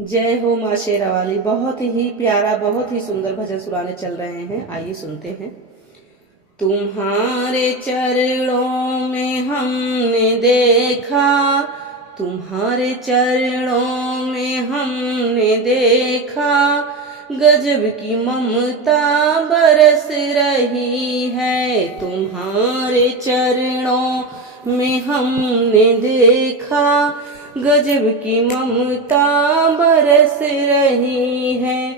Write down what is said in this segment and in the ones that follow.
जय हो माँ शेरावाली। बहुत ही प्यारा, बहुत ही सुंदर भजन सुनाने चल रहे हैं। आइए सुनते हैं। तुम्हारे चरणों में हमने देखा, तुम्हारे चरणों में हमने देखा, गजब की ममता बरस रही है। तुम्हारे चरणों में हमने देखा, गजब की ममता बरस रही है।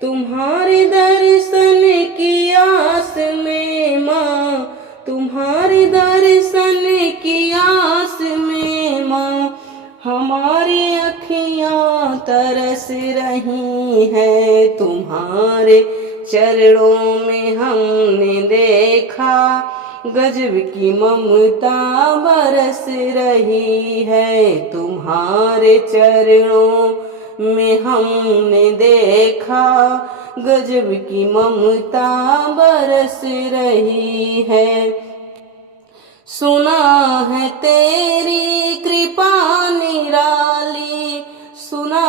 तुम्हारे दर्शन की आस में माँ, तुम्हारे दर्शन की आस में माँ, हमारी अखियाँ तरस रही हैं। तुम्हारे चरणों में हमने देखा, गजब की ममता बरस रही है। तुम्हारे चरणों में हमने देखा, गजब की ममता बरस रही है। सुना है तेरी कृपा निराली, सुना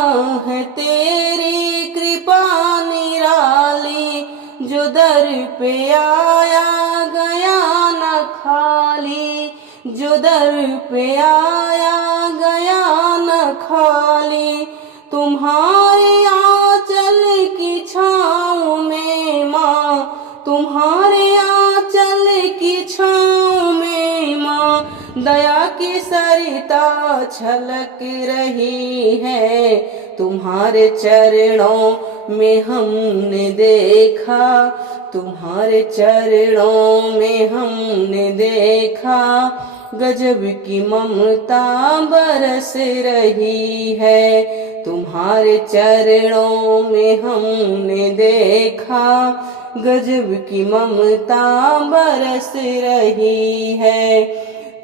है तेरी कृपा निराली, जो दर पे आया गया न खाली, जो दर पे आया गया न खाली। तुम्हारे आंचल की छाँव में माँ, तुम्हारे आंचल की छाँव में माँ, दया की सरिता छलक रही है। तुम्हारे चरणों में हमने देखा, तुम्हारे चरणों में हमने देखा, गजब की ममता बरस रही है। तुम्हारे चरणों में हमने देखा, गजब की ममता बरस रही है।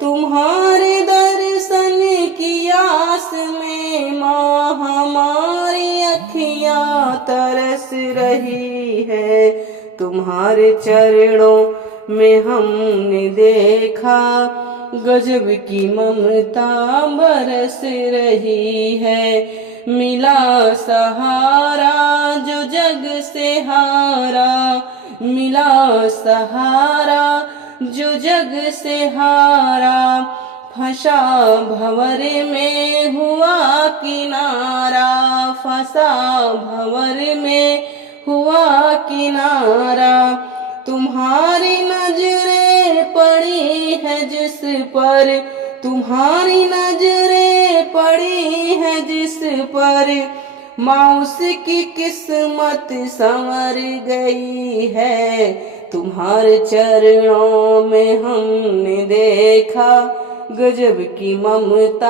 तुम्हारे दर्शन की आस में माँ, हमारी अखियाँ तरस रही है। तुम्हारे चरणों में हमने देखा, गजब की ममता बरस रही है। मिला सहारा जो जग से हारा, मिला सहारा जो जग से हारा, फंसा भंवर में हुआ किनारा, फंसा भंवर में हुआ किनारा। तुम्हारी नजरें पड़ी है जिस पर, तुम्हारी नजरें पड़ी है जिस पर, माँ उसकी किस्मत संवर गई है। तुम्हारे चरणों में हमने देखा, गजब की ममता